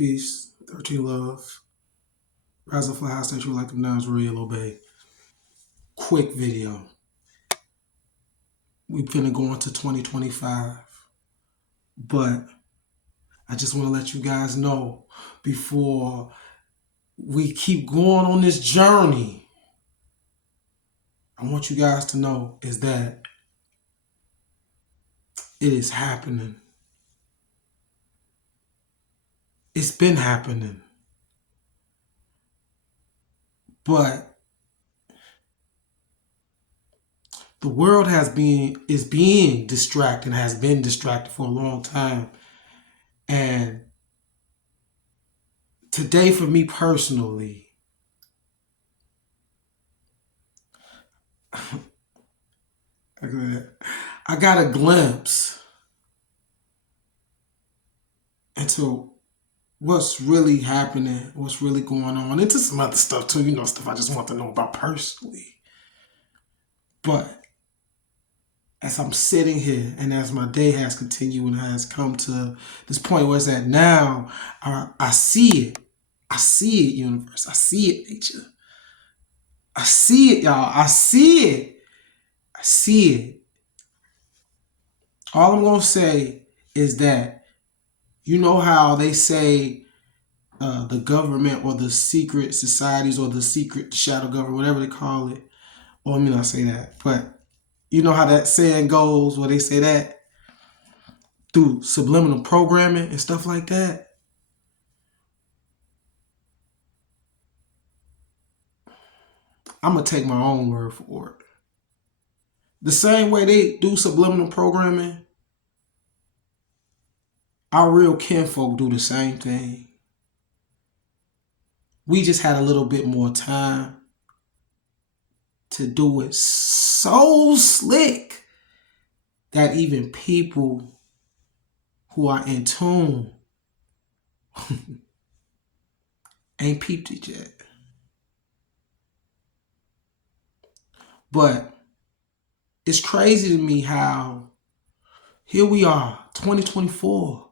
Peace, 13 love. Rise up fly high, stay true like them nouns, real obey. Quick video. We finna go into 2025. But I just want to let you guys know before we keep going on this journey, I want you guys to know is that it is happening. It's been happening. But the world is being distracted, has been distracted for a long time. And today, for me personally, I got a glimpse into what's really happening, what's really going on, into some other stuff too, stuff I just want to know about personally. But as I'm sitting here and as my day has continued and has come to this point where it's at now, I see it. I see it, universe. I see it, nature. I see it, y'all. I see it. I see it. All I'm going to say is that you know how they say the government or the secret societies or the secret shadow government, whatever they call it. Or let me not say that. But you know how that saying goes where they say that through subliminal programming and stuff like that. I'm going to take my own word for it. The same way they do subliminal programming, our real kinfolk do the same thing. We just had a little bit more time to do it so slick that even people who are in tune ain't peeped it yet. But it's crazy to me how here we are, 2024,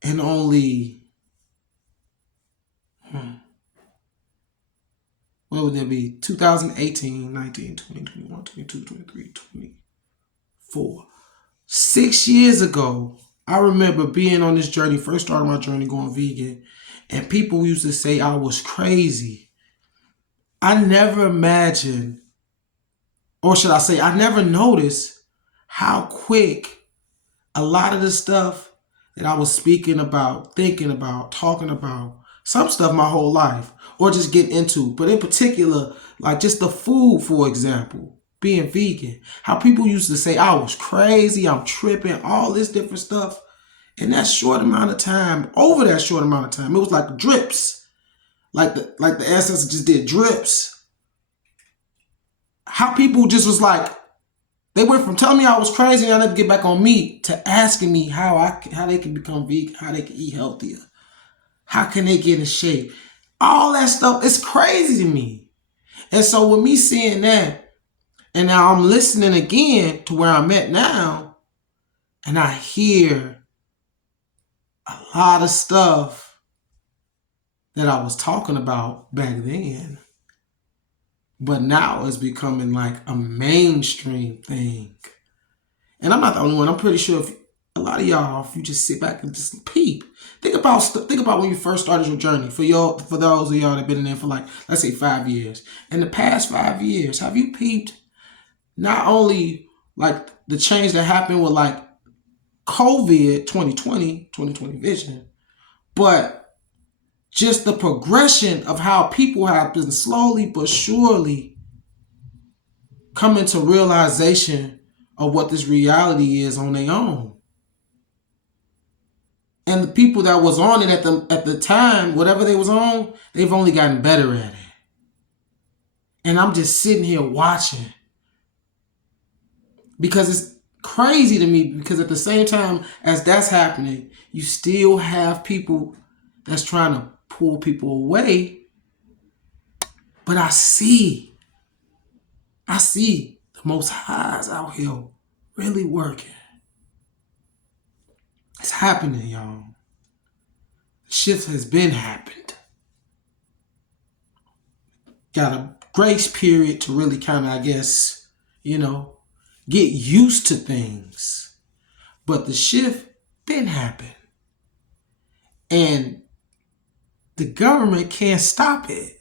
and only, what would that be? 2018, 19, 20, 21, 22, 23, 24. 6 years ago, I remember being on this journey, first starting my journey going vegan, and people used to say I was crazy. I never imagined, or should I say, I never noticed how quick a lot of the stuff that I was speaking about, thinking about, talking about, some stuff my whole life, or just get into, but in particular, like just the food, for example, being vegan, how people used to say I was crazy, I'm tripping, all this different stuff. In that short amount of time, over that short amount of time, it was like drips. Like the ancestors just did drips. How people just was like, they went from telling me I was crazy and I had to get back on me to asking me how they can become vegan, how they can eat healthier, how can they get in shape. All that stuff is crazy to me. And so with me seeing that, and now I'm listening again to where I'm at now, and I hear a lot of stuff that I was talking about back then, but now it's becoming like a mainstream thing. And I'm not the only one. I'm pretty sure if a lot of y'all, if you just sit back and just peep, think about when you first started your journey. For those of y'all that have been in there for like, let's say 5 years. In the past 5 years, have you peeped not only like the change that happened with like COVID 2020 vision, but just the progression of how people have been slowly but surely coming to realization of what this reality is on their own. And the people that was on it at the time, whatever they was on, they've only gotten better at it. And I'm just sitting here watching because it's crazy to me, because at the same time as that's happening, you still have people that's trying to pull people away. But I see the Most High's out here really working. It's happening, y'all. shift has been happened. Got a grace period to really kind of, I guess, get used to things. But the shift been happened. And the government can't stop it.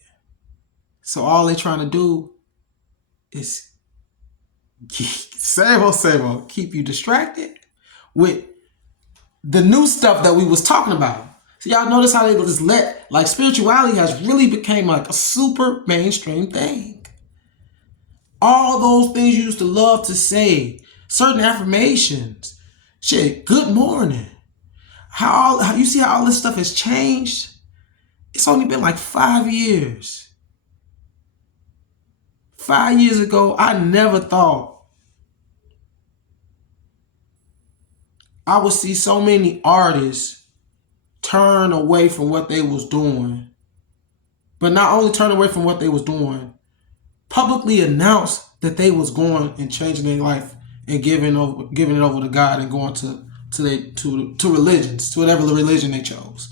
So all they're trying to do is same old, keep you distracted with the new stuff that we was talking about. So y'all notice how they just like spirituality has really became like a super mainstream thing. All those things you used to love to say, certain affirmations, shit, good morning. How you see how all this stuff has changed? It's only been like 5 years. 5 years ago, I never thought I would see so many artists turn away from what they was doing. But not only turn away from what they was doing, publicly announce that they was going and changing their life and giving it over to God and going to religions, to whatever religion they chose.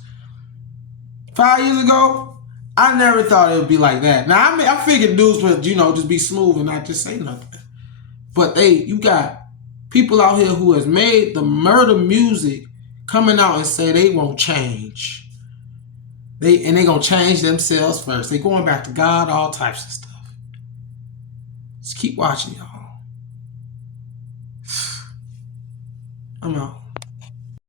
5 years ago, I never thought it would be like that. Now, I figured dudes would, just be smooth and not just say nothing. But you got people out here who has made the murder music coming out and say they won't change. They gonna change themselves first. They going back to God, all types of stuff. Just keep watching, y'all. I'm out.